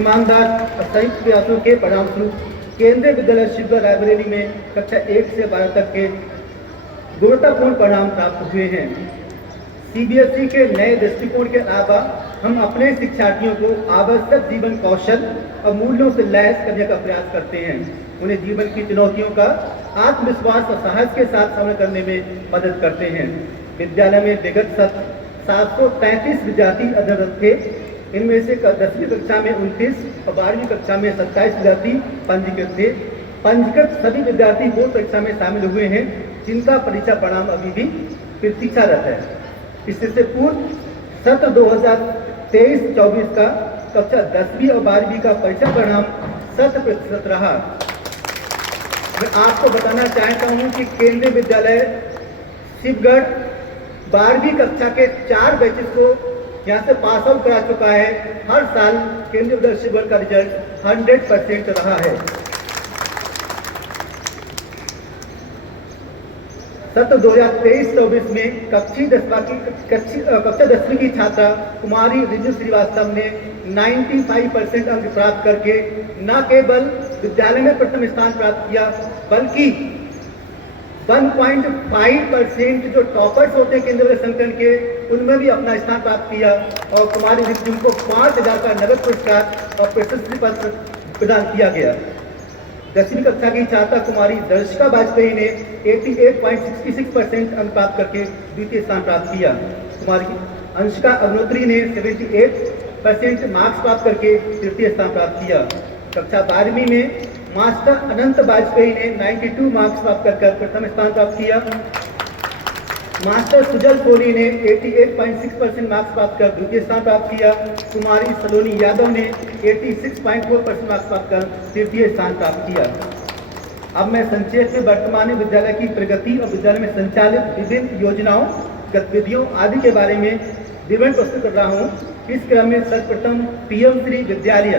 ईमानदार और संयुक्त प्रयासों के परिणामस्वरूप केंद्रीय विद्यालय शिवगढ़ रायबरेली में कक्षा 1 से 12 तक के गुणवत्तापूर्ण परिणाम प्राप्त हुए हैं। सीबीएसई के नए दृष्टिकोण के अलावा हम अपने शिक्षार्थियों को आवश्यक जीवन कौशल और मूल्यों से लैस करने का प्रयास करते हैं। उन्हें जीवन की चुनौतियों का आत्मविश्वास और साहस के साथ सामना करने में मदद करते हैं। विद्यालय में विगत 733 विद्यार्थी अध्ययनरत थे। इनमें से 10वीं कक्षा में 29 और 12वीं कक्षा में 27 विद्यार्थी पंजीकृत थे। पंजीकृत सभी विद्यार्थी बोर्ड परीक्षा में शामिल हुए हैं, जिनका परीक्षा परिणाम अभी भी प्रतीक्षारत है। इससे पूर्व सत्र 2023-24 का कक्षा 10वीं और 12वीं का परीक्षा परिणाम 100% रहा। मैं आपको बताना चाहता हूं कि केंद्रीय विद्यालय शिवगढ़ 12वीं कक्षा के 4 बैचेस को यहाँ से पास आउट करा चुका है। हर साल केंद्रीय विद्यालय शिवगढ़ का रिजल्ट 100% रहा है। सत्र 2023-24 में कक्षा 10वीं की छात्रा कुमारी रिजु श्रीवास्तव ने 95% अंक प्राप्त करके न केवल विद्यालय में प्रथम स्थान प्राप्त किया, बल्कि 1.5% जो टॉपर्स होते हैं केंद्रीय विद्यालय संगठन के, उनमें भी अपना स्थान प्राप्त किया और कुमारी रिजु को 5000 का नगद पुरस्कार और प्रशस्ति पत्र प्रदान किया गया। 10वीं कक्षा की छात्रा कुमारी दर्शिका वाजपेयी ने 88.66% अंक प्राप्त करके द्वितीय स्थान प्राप्त किया। कुमारी अंशिका अग्नोत्री ने 78% मार्क्स प्राप्त करके तृतीय स्थान प्राप्त किया। कक्षा 12वीं में मास्टर अनंत वाजपेयी ने 92 मार्क्स प्राप्त कर प्रथम स्थान प्राप्त किया। मास्टर सुजल सोनी ने 88.6% मार्क्स प्राप्त कर द्वितीय स्थान प्राप्त किया। कुमारी सलोनी यादव ने 86.4% मार्क्स प्राप्त कर तृतीय स्थान प्राप्त किया। अब मैं संक्षेप में वर्तमान विद्यालय की प्रगति और विद्यालय में संचालित विभिन्न योजनाओं, गतिविधियों आदि के बारे में विवरण प्रस्तुत कर रहा हूँ। इस क्रम में सर्वप्रथम पीएम श्री विद्यालय।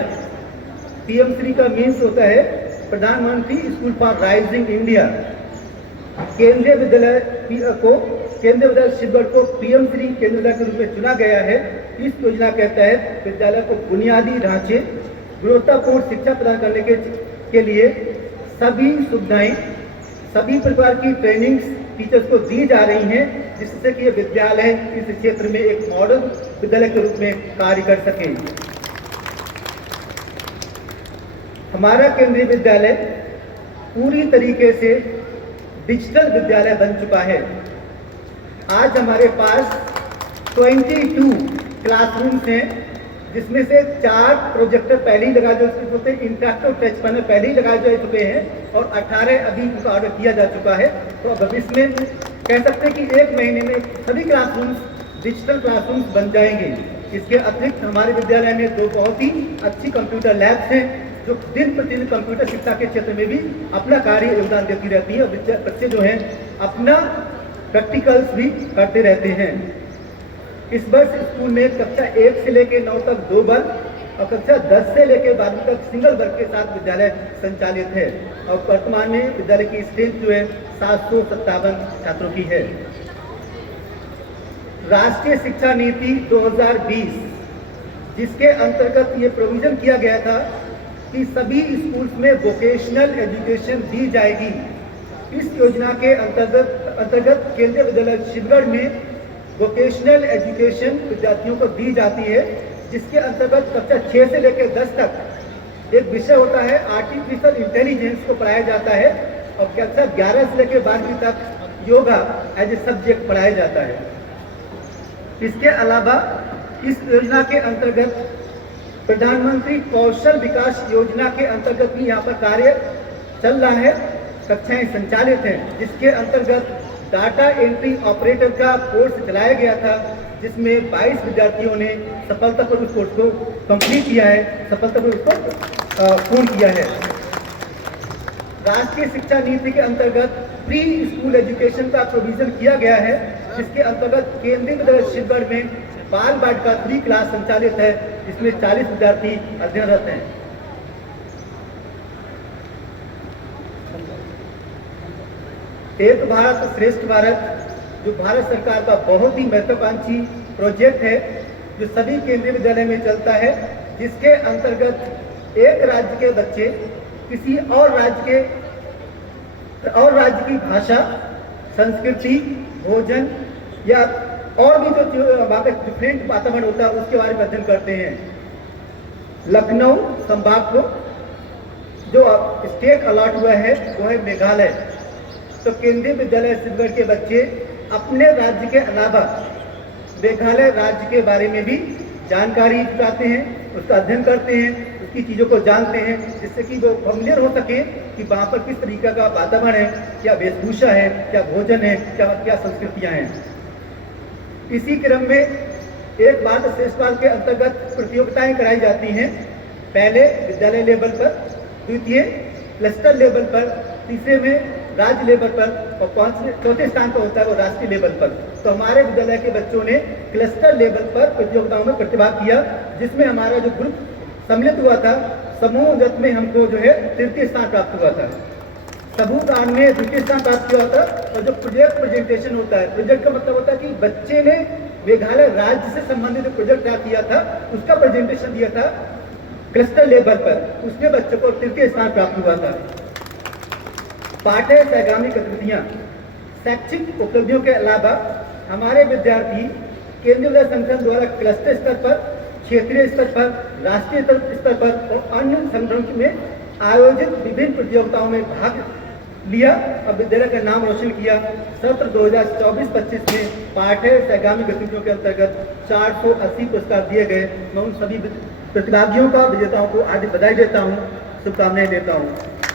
पीएम श्री का मीन्स होता है प्रधानमंत्री स्कूल फॉर राइजिंग इंडिया। केंद्रीय विद्यालय शिवगढ़ को पीएम श्री केंद्रीय विद्यालय के रूप में चुना गया है। इस योजना के तहत विद्यालय को बुनियादी ढांचे, गुणवत्तापूर्ण शिक्षा प्रदान करने के लिए सभी सुविधाएं, सभी प्रकार की ट्रेनिंग्स टीचर्स को दी जा रही हैं, जिससे कि ये विद्यालय इस क्षेत्र में एक मॉडल विद्यालय के रूप में कार्य कर सके। हमारा केंद्रीय विद्यालय पूरी तरीके से डिजिटल विद्यालय बन चुका है। आज हमारे पास 22 क्लासरूम्स हैं, जिसमें से 4 प्रोजेक्टर पहले ही लगा चुके हैं, इंटरैक्टिव टच पैनल पहले ही लगा चुके हैं और 18 अभी उनका ऑर्डर किया जा चुका है। तो भविष्य में कह सकते हैं कि 1 महीने में सभी क्लासरूम्स डिजिटल क्लासरूम्स बन जाएंगे। इसके अतिरिक्त हमारे विद्यालय में 2 बहुत ही अच्छी कंप्यूटर लैब्स हैं, जो दिन प्रतिदिन कंप्यूटर शिक्षा के क्षेत्र में भी अपना कार्य योगदान देती रहती है और बच्चे जो हैं अपना प्रैक्टिकल्स भी करते रहते हैं। इस वर्ष स्कूल में कक्षा 1 से लेकर 9 तक 2 वर्ग और कक्षा 10 से लेकर 12वीं तक सिंगल वर्ग के साथ विद्यालय संचालित है और वर्तमान में विद्यालय की स्ट्रेंथ जो है 757 छात्रों की है। राष्ट्रीय शिक्षा नीति 2020, जिसके अंतर्गत ये प्रोविजन किया गया था कि सभी स्कूल्स में वोकेशनल एजुकेशन दी जाएगी। इस योजना के अंतर्गत केंद्रीय विद्यालय शिवगढ़ में वोकेशनल एजुकेशन विद्यार्थियों को दी जाती है, जिसके अंतर्गत कक्षा 6 से लेकर 10 तक एक विषय होता है आर्टिफिशियल इंटेलिजेंस को पढ़ाया जाता है और कक्षा 11 से लेकर 12वीं तक योगा एज ए सब्जेक्ट पढ़ाया जाता है। इसके अलावा इस योजना के अंतर्गत प्रधानमंत्री कौशल विकास योजना के अंतर्गत भी यहाँ पर कार्य चल रहा है, कक्षाएं संचालित हैं, जिसके अंतर्गत डाटा एंट्री ऑपरेटर का कोर्स चलाया गया था, जिसमें 22 विद्यार्थियों ने सफलतापूर्वक उस कोर्स को कंप्लीट किया है, सफलतापूर्वक उसको पूर्ण किया है। राष्ट्रीय शिक्षा नीति के अंतर्गत प्री स्कूल एजुकेशन का प्रोविजन किया गया है, जिसके अंतर्गत केंद्रीय विद्यालय शिवगढ़ में बाल वाटिका 3 क्लास संचालित है, जिसमें 40 विद्यार्थी अध्ययनरत हैं। एक भारत श्रेष्ठ भारत, जो भारत सरकार का बहुत ही महत्वाकांक्षी प्रोजेक्ट है, जो सभी केंद्रीय विद्यालय में चलता है, जिसके अंतर्गत एक राज्य के बच्चे किसी और राज्य की भाषा, संस्कृति, भोजन या और भी जो वहाँ का डिफरेंट वातावरण होता है उसके बारे में अध्ययन करते हैं। लखनऊ संभाग को जो स्टेट अलॉट हुआ है वो है मेघालय। तो केंद्रीय विद्यालय छत्तीसगढ़ के बच्चे अपने राज्य के अलावा मेघालय राज्य के बारे में भी जानकारी जुटाते हैं, उसका अध्ययन करते हैं, उसकी चीज़ों को जानते हैं, जिससे कि वो फैमिलियर हो सके कि वहाँ पर किस तरीके का वातावरण है, क्या वेशभूषा है, क्या भोजन है, क्या संस्कृतियाँ हैं। इसी क्रम में एक बार श्रेष्ठ बाल के अंतर्गत प्रतियोगिताएं कराई जाती हैं। पहले विद्यालय लेवल पर, द्वितीय क्लस्टर लेवल पर, तीसरे में राज्य लेवल पर और चौथे स्थान पर होता है वो राष्ट्रीय लेवल पर। तो हमारे विद्यालय के बच्चों ने क्लस्टर लेवल पर प्रतियोगिताओं में प्रतिभाग किया, जिसमें हमारा जो ग्रुप सम्मिलित हुआ था, समूहगत में हमको जो है तृतीय स्थान प्राप्त हुआ था। समूह गान में द्वितीय स्थान प्राप्त किया होता। और जो प्रोजेक्ट प्रेजेंटेशन होता है, प्रोजेक्ट का मतलब होता है कि बच्चे ने मेघालय राज्य से संबंधित प्रोजेक्ट क्या किया था उसका प्रेजेंटेशन दिया था क्लस्टर लेवल पर, उसमें बच्चों को तृतीय स्थान प्राप्त हुआ था। पाठ्य सहगामी गतिविधियाँ, शैक्षिक उपलब्धियों के अलावा हमारे विद्यार्थी केंद्रीय विद्यालय संगठन द्वारा क्लस्टर स्तर पर, क्षेत्रीय स्तर पर, राष्ट्रीय स्तर पर और अन्य संगठनों में आयोजित विभिन्न प्रतियोगिताओं में भाग लिया और विद्यालय का नाम रोशन किया। सत्र 2024-25 में पाठ्य सहगामी गतिविधियों के अंतर्गत 480 पुरस्कार दिए गए। मैं उन सभी प्रतिभागियों का, विजेताओं को आज बधाई देता हूँ, शुभकामनाएं देता हूँ।